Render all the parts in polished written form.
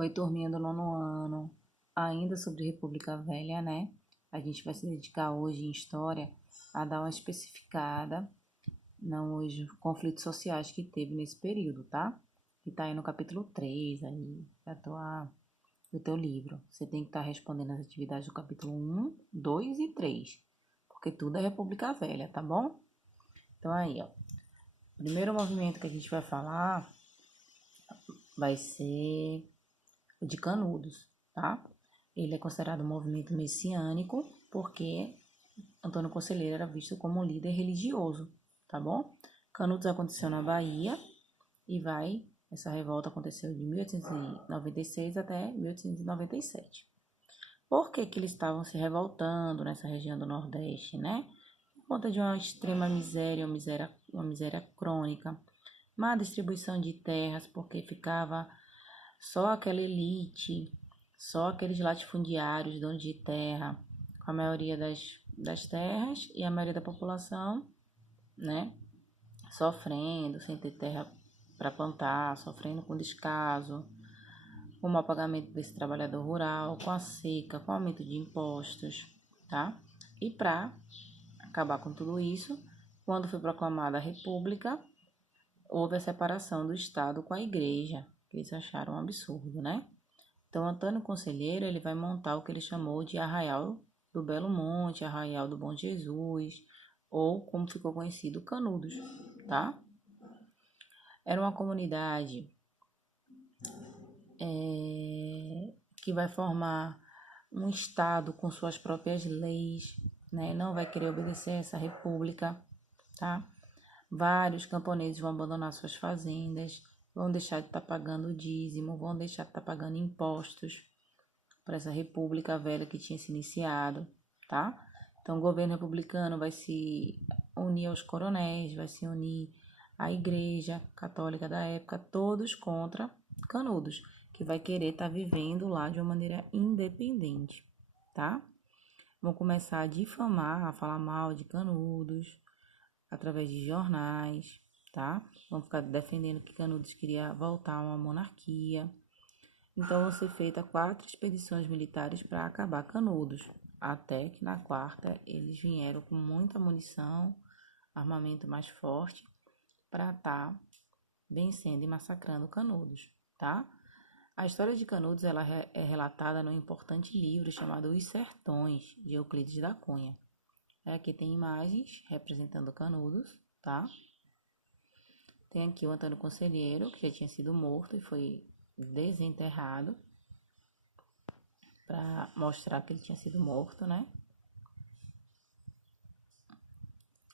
Oi, turminha do nono ano. Ainda sobre República Velha, né? A gente vai se dedicar hoje em História a dar uma especificada nos conflitos sociais que teve nesse período, tá? Que tá aí no capítulo 3 aí, do teu livro. Você tem que estar respondendo as atividades do capítulo 1, 2 e 3, porque tudo é República Velha, tá bom? Então aí, ó. O primeiro movimento que a gente vai falar vai ser o de Canudos, tá? Ele é considerado um movimento messiânico porque Antônio Conselheiro era visto como um líder religioso, tá bom? Canudos aconteceu na Bahia e essa revolta aconteceu de 1896 até 1897. Por que que eles estavam se revoltando nessa região do Nordeste, né? Por conta de uma extrema miséria, uma miséria crônica, má distribuição de terras, porque ficava só aquela elite, só aqueles latifundiários, donos de terra, com a maioria das terras e a maioria da população, né, sofrendo, sem ter terra para plantar, sofrendo com descaso, com o mau pagamento desse trabalhador rural, com a seca, com o aumento de impostos, tá? E para acabar com tudo isso, quando foi proclamada a República, houve a separação do Estado com a Igreja, que eles acharam um absurdo, né? Então, Antônio Conselheiro, ele vai montar o que ele chamou de Arraial do Belo Monte, Arraial do Bom Jesus, ou como ficou conhecido, Canudos, tá? Era uma comunidade que vai formar um estado com suas próprias leis, né? Não vai querer obedecer a essa república, tá? Vários camponeses vão abandonar suas fazendas, vão deixar de estar pagando dízimo, vão deixar de estar pagando impostos para essa república velha que tinha se iniciado, tá? Então, o governo republicano vai se unir aos coronéis, vai se unir à igreja católica da época, todos contra Canudos, que vai querer estar vivendo lá de uma maneira independente, tá? Vão começar a difamar, a falar mal de Canudos, através de jornais, tá? Vão ficar defendendo que Canudos queria voltar a uma monarquia. Então vão ser feitas 4 expedições militares para acabar Canudos, até que na quarta eles vieram com muita munição, armamento mais forte, para estar vencendo e massacrando Canudos, tá? A história de Canudos ela é relatada num importante livro chamado Os Sertões, de Euclides da Cunha. Aqui tem imagens representando Canudos, tá? Tem aqui o Antônio Conselheiro, que já tinha sido morto e foi desenterrado para mostrar que ele tinha sido morto, né?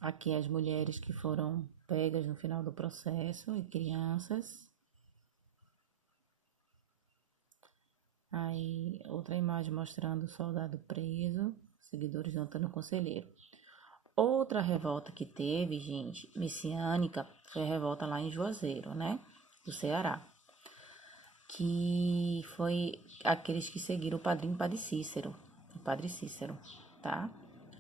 Aqui as mulheres que foram pegas no final do processo e crianças. Aí outra imagem mostrando o soldado preso, seguidores do Antônio Conselheiro. Outra revolta que teve, gente, messiânica, foi a revolta lá em Juazeiro, né? Do Ceará. Que foi aqueles que seguiram o Padre Cícero, tá?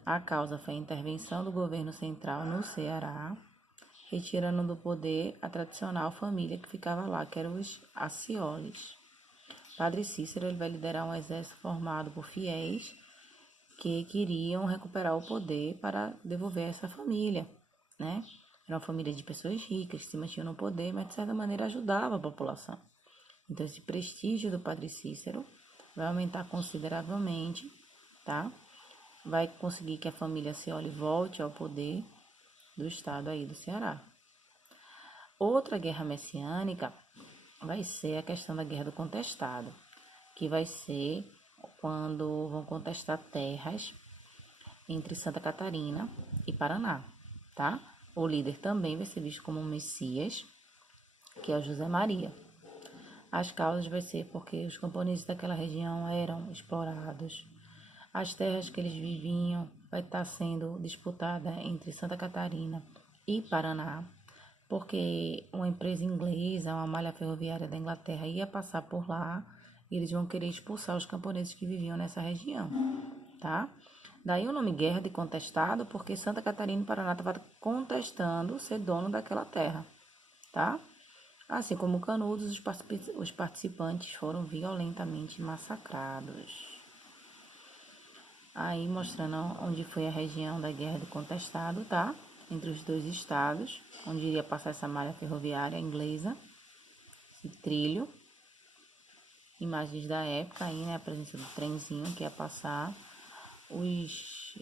A causa foi a intervenção do governo central no Ceará, retirando do poder a tradicional família que ficava lá, que eram os Acioles. Padre Cícero ele vai liderar um exército formado por fiéis que queriam recuperar o poder para devolver essa família, né? Era uma família de pessoas ricas que se mantinham no poder, mas de certa maneira ajudava a população. Então, esse prestígio do Padre Cícero vai aumentar consideravelmente, tá? Vai conseguir que a família Scioli volte ao poder do estado aí do Ceará. Outra guerra messiânica vai ser a questão da Guerra do Contestado, que vai ser quando vão contestar terras entre Santa Catarina e Paraná, tá? O líder também vai ser visto como um Messias, que é o José Maria. As causas vai ser porque os camponeses daquela região eram explorados. As terras que eles viviam vai estar sendo disputada entre Santa Catarina e Paraná, porque uma empresa inglesa, uma malha ferroviária da Inglaterra ia passar por lá e eles vão querer expulsar os camponeses que viviam nessa região, tá? Daí o nome Guerra de Contestado, porque Santa Catarina e Paraná estavam contestando ser dono daquela terra, tá? Assim como Canudos, os participantes foram violentamente massacrados. Aí mostrando onde foi a região da Guerra do Contestado, tá? Entre os dois estados, onde iria passar essa malha ferroviária inglesa, esse trilho. Imagens da época aí, né? A presença do trenzinho que ia passar. Os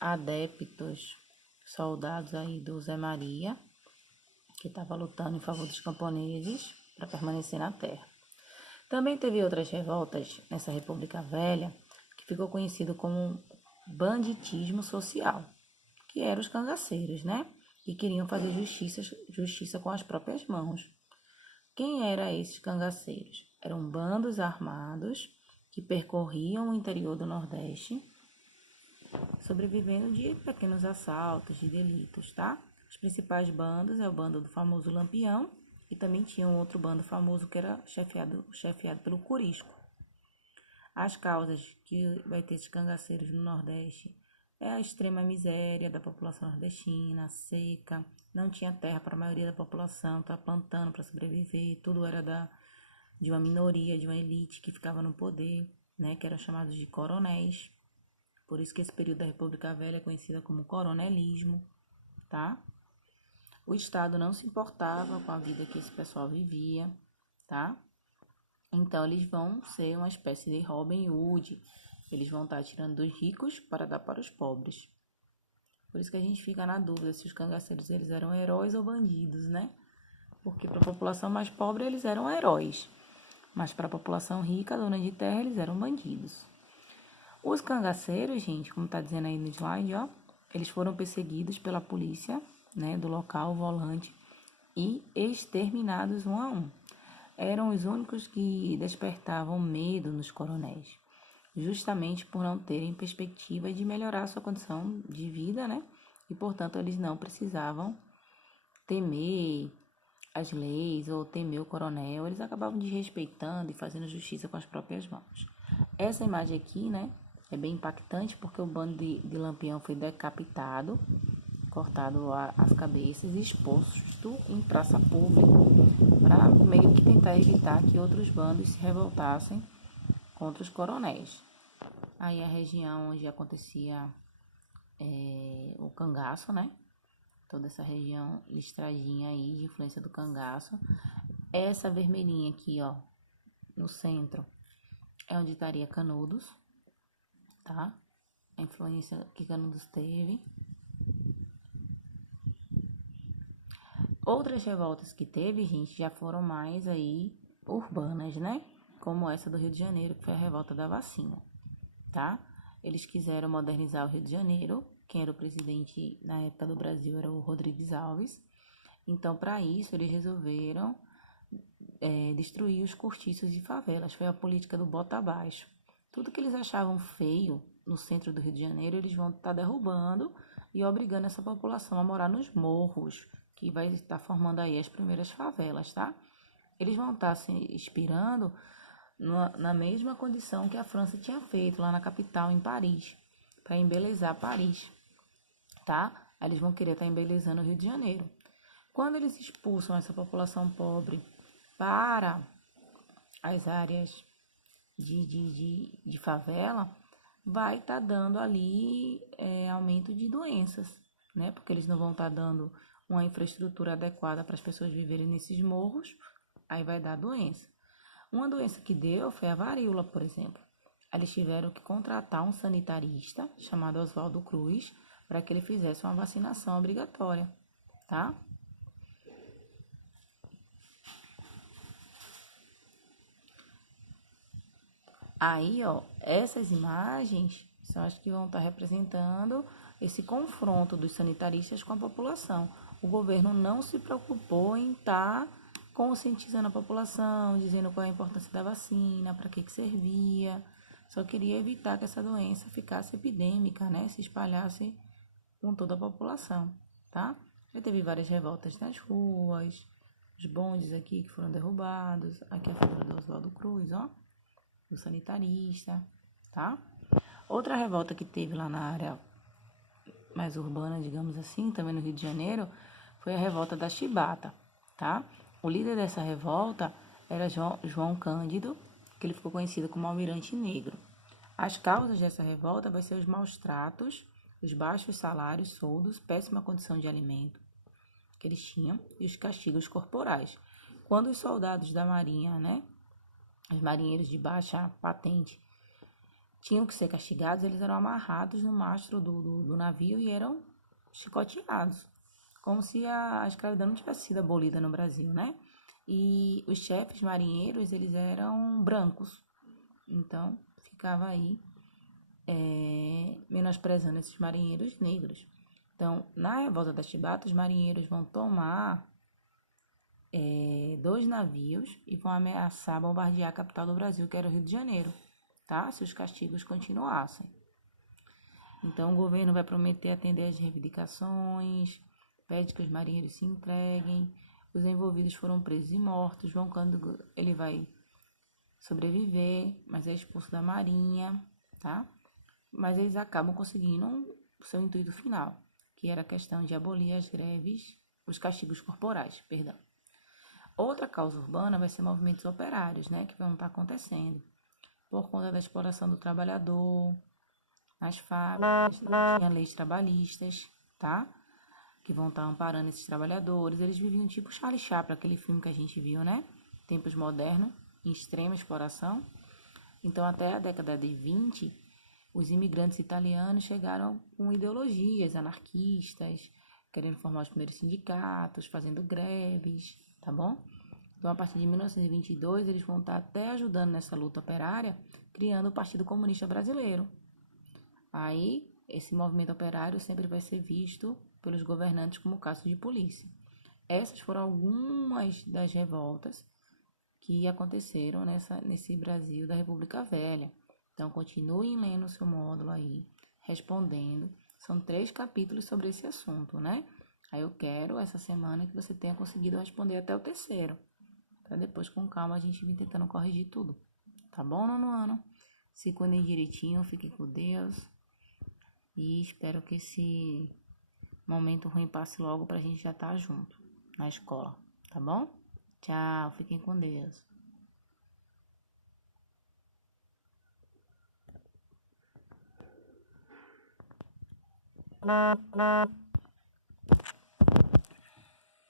adeptos, soldados aí do Zé Maria, que estava lutando em favor dos camponeses para permanecer na terra. Também teve outras revoltas nessa República Velha, que ficou conhecido como banditismo social, que eram os cangaceiros, né? Que queriam fazer justiça com as próprias mãos. Quem eram esses cangaceiros? Eram bandos armados que percorriam o interior do Nordeste, sobrevivendo de pequenos assaltos, de delitos, tá? Os principais bandos é o bando do famoso Lampião e também tinha um outro bando famoso que era chefiado pelo Curisco. As causas que vai ter esses cangaceiros no Nordeste é a extrema miséria da população nordestina, a seca, não tinha terra para a maioria da população, estava plantando para sobreviver, tudo era de uma minoria, de uma elite que ficava no poder, né, que eram chamados de coronéis. Por isso que esse período da República Velha é conhecida como coronelismo, tá? O Estado não se importava com a vida que esse pessoal vivia, tá? Então, eles vão ser uma espécie de Robin Hood. Eles vão estar tirando dos ricos para dar para os pobres. Por isso que a gente fica na dúvida se os cangaceiros eles eram heróis ou bandidos, né? Porque para a população mais pobre eles eram heróis. Mas para a população rica, dona de terra, eles eram bandidos. Os cangaceiros, gente, como tá dizendo aí no slide, ó, eles foram perseguidos pela polícia, né, do local, volante, e exterminados um a um. Eram os únicos que despertavam medo nos coronéis, justamente por não terem perspectiva de melhorar sua condição de vida, né? E, portanto, eles não precisavam temer as leis ou temer o coronel, eles acabavam desrespeitando e fazendo justiça com as próprias mãos. Essa imagem aqui, né, é bem impactante porque o bando de Lampião foi decapitado, cortado as cabeças e exposto em praça pública para meio que tentar evitar que outros bandos se revoltassem contra os coronéis. Aí a região onde acontecia o cangaço, né? Toda essa região listradinha aí de influência do cangaço. Essa vermelhinha aqui, ó, no centro, é onde estaria Canudos, tá? A influência que Canudos teve. Outras revoltas que teve, gente, já foram mais aí urbanas, né? Como essa do Rio de Janeiro, que foi a revolta da vacina, tá? Eles quiseram modernizar o Rio de Janeiro. Quem era o presidente na época do Brasil era o Rodrigues Alves. Então, para isso, eles resolveram destruir os cortiços e favelas. Foi a política do bota abaixo. Tudo que eles achavam feio no centro do Rio de Janeiro, eles vão estar derrubando e obrigando essa população a morar nos morros, que vai estar formando aí as primeiras favelas, tá? Eles vão estar se inspirando na mesma condição que a França tinha feito lá na capital, em Paris, para embelezar Paris, tá? Aí eles vão querer estar embelezando o Rio de Janeiro. Quando eles expulsam essa população pobre para as áreas de favela, vai estar dando ali aumento de doenças, né? Porque eles não vão estar dando uma infraestrutura adequada para as pessoas viverem nesses morros, aí vai dar doença. Uma doença que deu foi a varíola, por exemplo. Eles tiveram que contratar um sanitarista chamado Oswaldo Cruz para que ele fizesse uma vacinação obrigatória, tá? Aí, ó, essas imagens são as que vão estar representando esse confronto dos sanitaristas com a população. O governo não se preocupou em estar conscientizando a população, dizendo qual é a importância da vacina, para que servia. Só queria evitar que essa doença ficasse epidêmica, né? Se espalhasse com toda a população, tá? Já teve várias revoltas nas ruas, os bondes aqui que foram derrubados. Aqui a figura do Oswaldo Cruz, ó, do sanitarista, tá? Outra revolta que teve lá na área mais urbana, digamos assim, também no Rio de Janeiro, foi a revolta da Chibata. tá? O líder dessa revolta era João Cândido, que ele ficou conhecido como Almirante Negro. As causas dessa revolta vai ser os maus tratos, os baixos salários, soldos, péssima condição de alimento que eles tinham e os castigos corporais. Quando os soldados da marinha, né, os marinheiros de baixa patente, tinham que ser castigados, eles eram amarrados no mastro do navio e eram chicoteados, como se a escravidão não tivesse sido abolida no Brasil, né? E os chefes marinheiros, eles eram brancos, então ficava aí menosprezando esses marinheiros negros. Então, na revolta da Chibata, os marinheiros vão tomar 2 navios e vão ameaçar bombardear a capital do Brasil, que era o Rio de Janeiro, tá? Se os castigos continuassem. Então, o governo vai prometer atender às reivindicações, pede que os marinheiros se entreguem. Os envolvidos foram presos e mortos. João Cândido, ele vai sobreviver, mas é expulso da marinha, tá? Mas eles acabam conseguindo o seu intuito final, que era a questão de abolir as greves, os castigos corporais, perdão. Outra causa urbana vai ser movimentos operários, né, que vão estar acontecendo por conta da exploração do trabalhador nas fábricas, não tinha leis trabalhistas, tá? Que vão estar amparando esses trabalhadores. Eles viviam tipo Charlie Chaplin, aquele filme que a gente viu, né? Tempos modernos, em extrema exploração. Então, até a década de 20, os imigrantes italianos chegaram com ideologias anarquistas, querendo formar os primeiros sindicatos, fazendo greves, tá bom? Então, a partir de 1922, eles vão estar até ajudando nessa luta operária, criando o Partido Comunista Brasileiro. Aí, esse movimento operário sempre vai ser visto pelos governantes como caso de polícia. Essas foram algumas das revoltas que aconteceram nesse Brasil da República Velha. Então, continuem lendo o seu módulo aí, respondendo. São 3 capítulos sobre esse assunto, né? Aí eu quero, essa semana, que você tenha conseguido responder até o 3º, para depois, com calma, a gente vir tentando corrigir tudo. Tá bom, nono ano? Se cuidem direitinho, fiquem com Deus. E espero que esse momento ruim passe logo pra gente já estar junto na escola, tá bom? Tchau, fiquem com Deus.